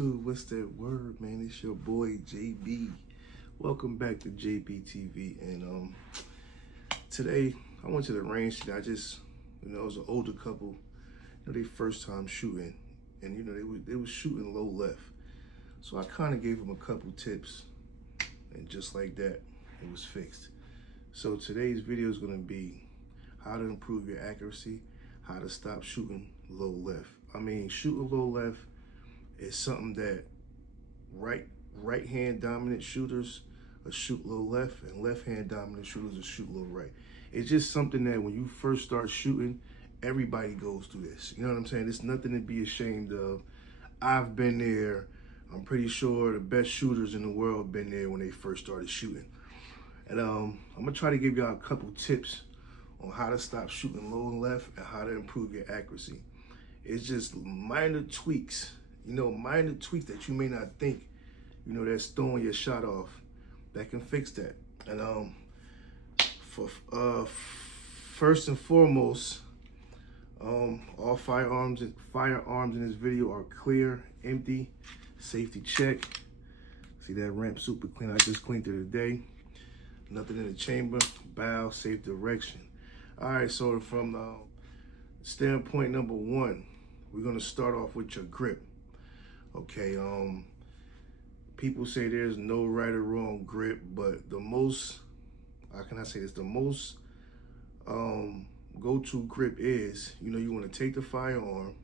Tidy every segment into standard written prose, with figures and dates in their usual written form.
YouTube, what's that word, man? It's your boy JB. Welcome back to JB TV. And today I went to the range. I just, it was an older couple. They first time shooting, and they was shooting low left. So I kind of gave them a couple tips, and just like that, it was fixed. So today's video is gonna be how to improve your accuracy, how to stop shooting low left. I mean, shooting low left is something that right hand dominant shooters will shoot low left, and left hand dominant shooters will shoot low right. It's just something that when you first start shooting, everybody goes through this. You know what I'm saying? It's nothing to be ashamed of. I've been there. I'm pretty sure the best shooters in the world have been there when they first started shooting. And I'm gonna try to give y'all a couple tips on how to stop shooting low and left and how to improve your accuracy. It's just minor tweaks, minor tweaks that you may not think, that's throwing your shot off, that can fix that. And for first and foremost, all firearms in this video are clear, empty, safety check. See that ramp super clean? I just cleaned it today. Nothing in the chamber, bow, safe direction. All right, so from standpoint number one, we're gonna start off with your grip. Okay, people say there's no right or wrong grip, but the most, how can I say this? The most go-to grip is, you wanna take the firearm.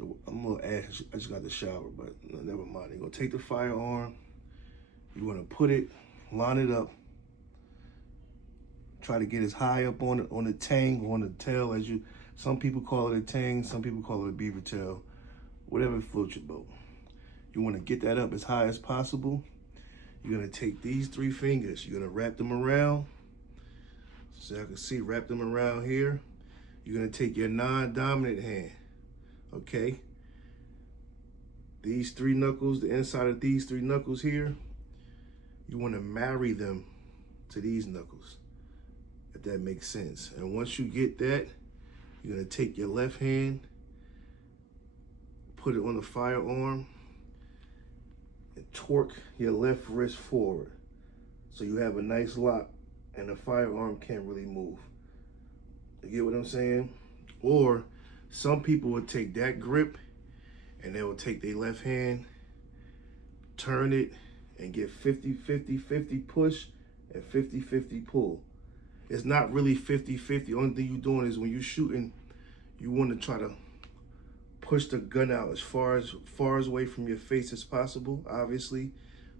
I'm gonna add, I just got the shower, but no, never mind. You're gonna take the firearm, you wanna put it, line it up, try to get as high up on the tang, on the tail as you, some people call it a tang, some people call it a beaver tail, whatever floats your boat. You wanna get that up as high as possible. You're gonna take these three fingers, you're gonna wrap them around, so I can see, wrap them around here. You're gonna take your non-dominant hand, okay? These three knuckles, the inside of these three knuckles here, you wanna marry them to these knuckles, if that makes sense. And once you get that, you're gonna take your left hand, put it on the firearm, and torque your left wrist forward. So you have a nice lock and the firearm can't really move. You get what I'm saying? Or some people would take that grip and they will take their left hand, turn it, and get 50-50-50 push and 50-50 pull. It's not really 50-50. Only thing you're doing is when you're shooting, you want to try to push the gun out as far away from your face as possible, obviously.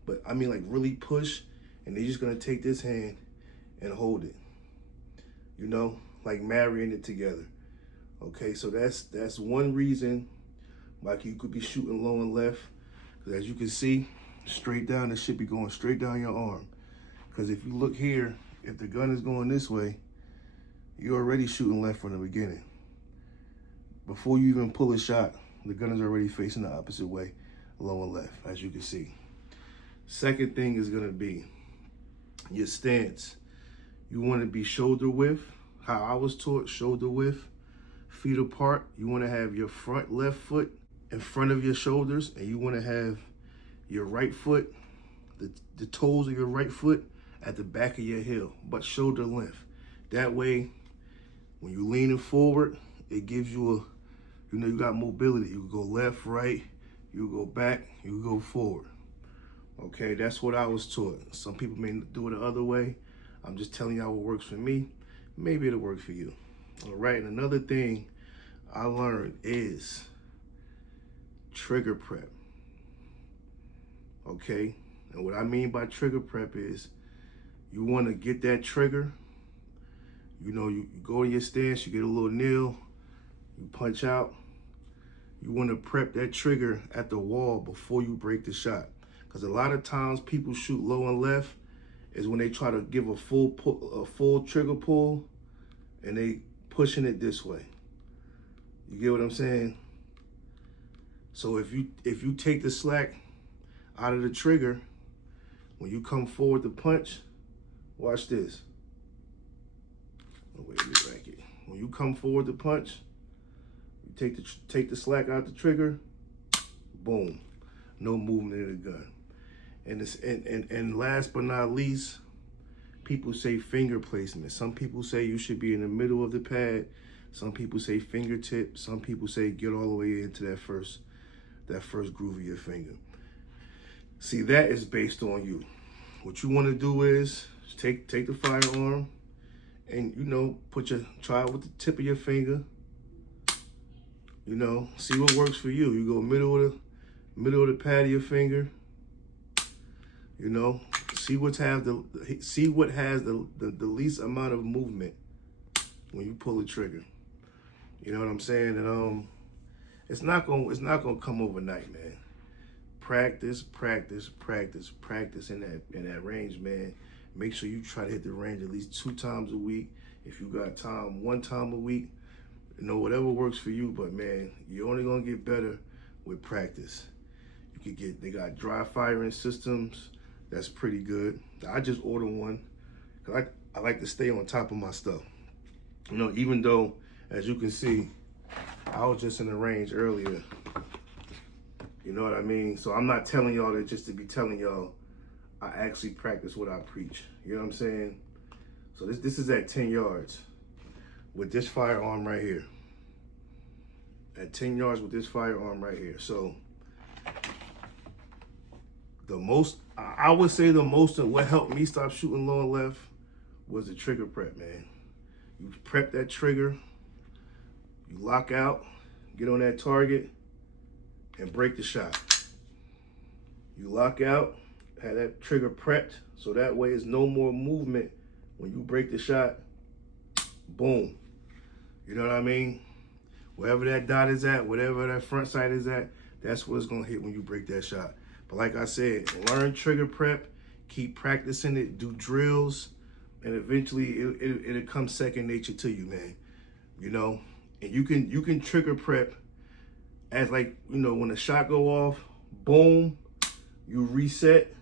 But I mean, like, really push, and they're just gonna take this hand and hold it. Like marrying it together. Okay, so that's one reason why you could be shooting low and left. Because as you can see, straight down, it should be going straight down your arm. Because if you look here, if the gun is going this way, you're already shooting left from the beginning. Before you even pull a shot, the gun is already facing the opposite way, low and left, as you can see. Second thing is gonna be your stance. You wanna be shoulder width, how I was taught, shoulder width, feet apart. You wanna have your front left foot in front of your shoulders, and you wanna have your right foot, the toes of your right foot at the back of your heel, but shoulder length. That way, when you're leaning forward, it gives you you got mobility. You can go left, right, you go back, you go forward. Okay, that's what I was taught. Some people may do it the other way. I'm just telling y'all what works for me. Maybe it'll work for you. All right, and another thing I learned is trigger prep. Okay, and what I mean by trigger prep is you want to get that trigger. You go in your stance, you get a little kneel, you punch out. You want to prep that trigger at the wall before you break the shot. Because a lot of times people shoot low and left is when they try to give a full trigger pull and they pushing it this way. You get what I'm saying? So if you take the slack out of the trigger, when you come forward to punch, watch this. Oh, wait, let me back it. When you come forward to punch, you take the slack out the trigger, boom, no movement of the gun. And last but not least, people say finger placement. Some people say you should be in the middle of the pad. Some people say fingertip. Some people say get all the way into that first groove of your finger. See, that is based on you. What you want to do is take the firearm and, you know, try it with the tip of your finger. You know, see what works for you. You go middle of the pad of your finger. You know, see what has the least amount of movement when you pull the trigger. You know what I'm saying? And it's not gonna come overnight, man. Practice in that range, man. Make sure you try to hit the range at least 2 times a week. If you got time, 1 time a week. You know, whatever works for you, but man, you're only gonna get better with practice. They got dry firing systems. That's pretty good. I just ordered one because I like to stay on top of my stuff. You know, even though, as you can see, I was just in the range earlier. You know what I mean? So I'm not telling y'all that just to be telling y'all. I actually practice what I preach. You know what I'm saying? So this is at 10 yards with this firearm right here. At 10 yards with this firearm right here. So I would say the most of what helped me stop shooting low and left was the trigger prep, man. You prep that trigger, you lock out, get on that target, and break the shot. You lock out, have that trigger prepped, so that way there's no more movement when you break the shot. Boom. You know what I mean? Wherever that dot is at, whatever that front sight is at, that's what it's gonna hit when you break that shot. But like I said, learn trigger prep, keep practicing it, do drills, and eventually it'll come second nature to you, man. You know, and you can trigger prep as, like, you know, when the shot go off, boom, you reset.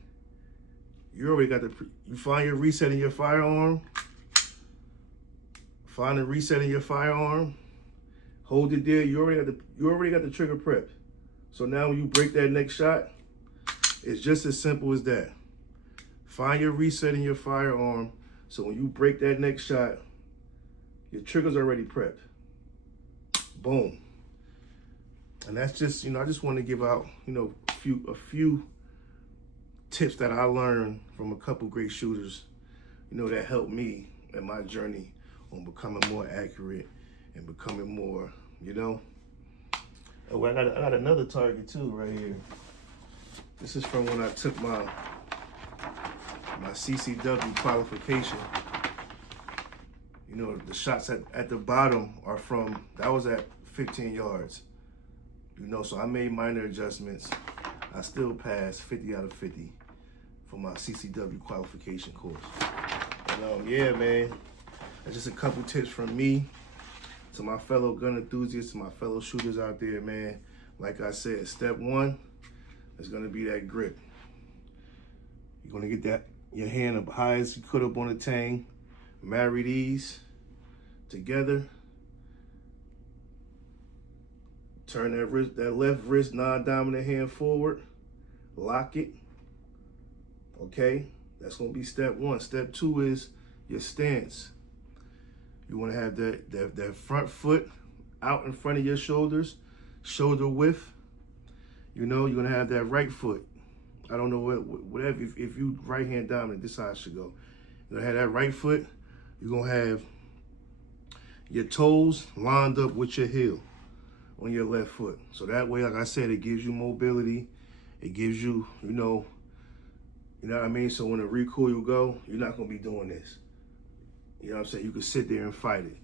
You already got you find your reset in your firearm. Find the reset in your firearm. Hold it there. You already got the trigger prep. So now when you break that next shot, it's just as simple as that. Find your reset in your firearm, so when you break that next shot, your trigger's already prepped. Boom. And that's just, you know, I just want to give out, you know, a few tips that I learned from a couple great shooters, you know, that helped me in my journey on becoming more accurate and becoming more, you know. Oh, I got another target too right here. This is from when I took my CCW qualification. You know, the shots at the bottom are from, that was at 15 yards. You know, so I made minor adjustments. I still passed 50 out of 50 for my CCW qualification course. And yeah, man, that's just a couple tips from me to my fellow gun enthusiasts, to my fellow shooters out there, man. Like I said, step 1 is gonna be that grip. You're gonna get your hand up high as you could up on the tang. Marry these together. Turn that left wrist non-dominant hand forward. Lock it. Okay, that's gonna be step 1. Step 2 is your stance. You wanna have that front foot out in front of your shoulders, shoulder width. You know, you're gonna have that right foot. I don't know whatever, if you right hand dominant, this is how it should go. You're gonna have that right foot. You're gonna have your toes lined up with your heel on your left foot. So that way, like I said, it gives you mobility. It gives you, you know what I mean? So when the recoil you go, you're not gonna be doing this. You know what I'm saying? You can sit there and fight it.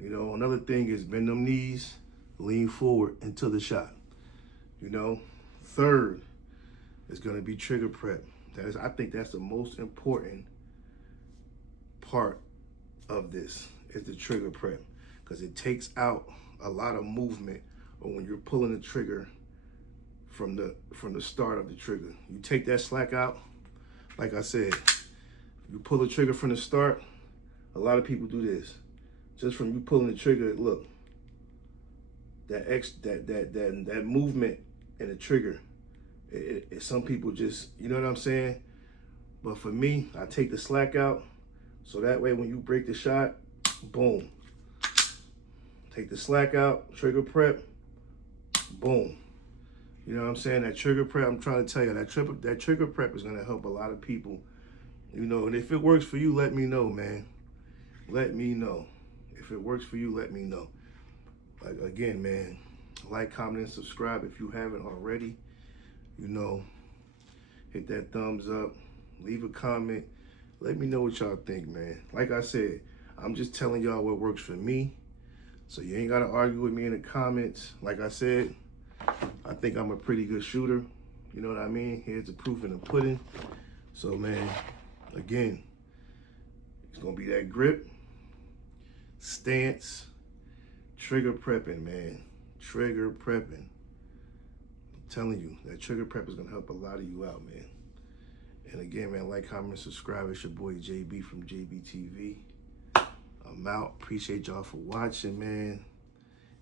You know, another thing is bend them knees, lean forward into the shot. You know, third is gonna be trigger prep. I think that's the most important part of this, is the trigger prep, because it takes out a lot of movement when you're pulling the trigger from the start of the trigger. You take that slack out. Like I said, you pull the trigger from the start. A lot of people do this. Just from you pulling the trigger, look, that movement and the trigger. Some people just, you know what I'm saying? But for me, I take the slack out, so that way when you break the shot, boom. Take the slack out, trigger prep, boom. You know what I'm saying? That trigger prep, I'm trying to tell you, that trigger prep is gonna help a lot of people. You know, and if it works for you, let me know, man. Let me know. If it works for you, let me know. Like, again, man, like, comment, and subscribe if you haven't already. You know, hit that thumbs up, leave a comment. Let me know what y'all think, man. Like I said, I'm just telling y'all what works for me. So you ain't gotta argue with me in the comments. Like I said, I think I'm a pretty good shooter. You know what I mean? Here's the proof in the pudding. So, man, again, it's gonna be that grip, stance, trigger prepping, man. Trigger prepping. I'm telling you, that trigger prep is gonna help a lot of you out, man. And again, man, like, comment, subscribe. It's your boy JB from JBTV. I'm out. Appreciate y'all for watching, man.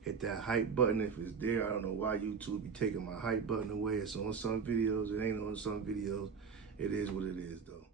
Hit that hype button if it's there. I don't know why YouTube be taking my hype button away. It's on some videos. It ain't on some videos. It is what it is, though.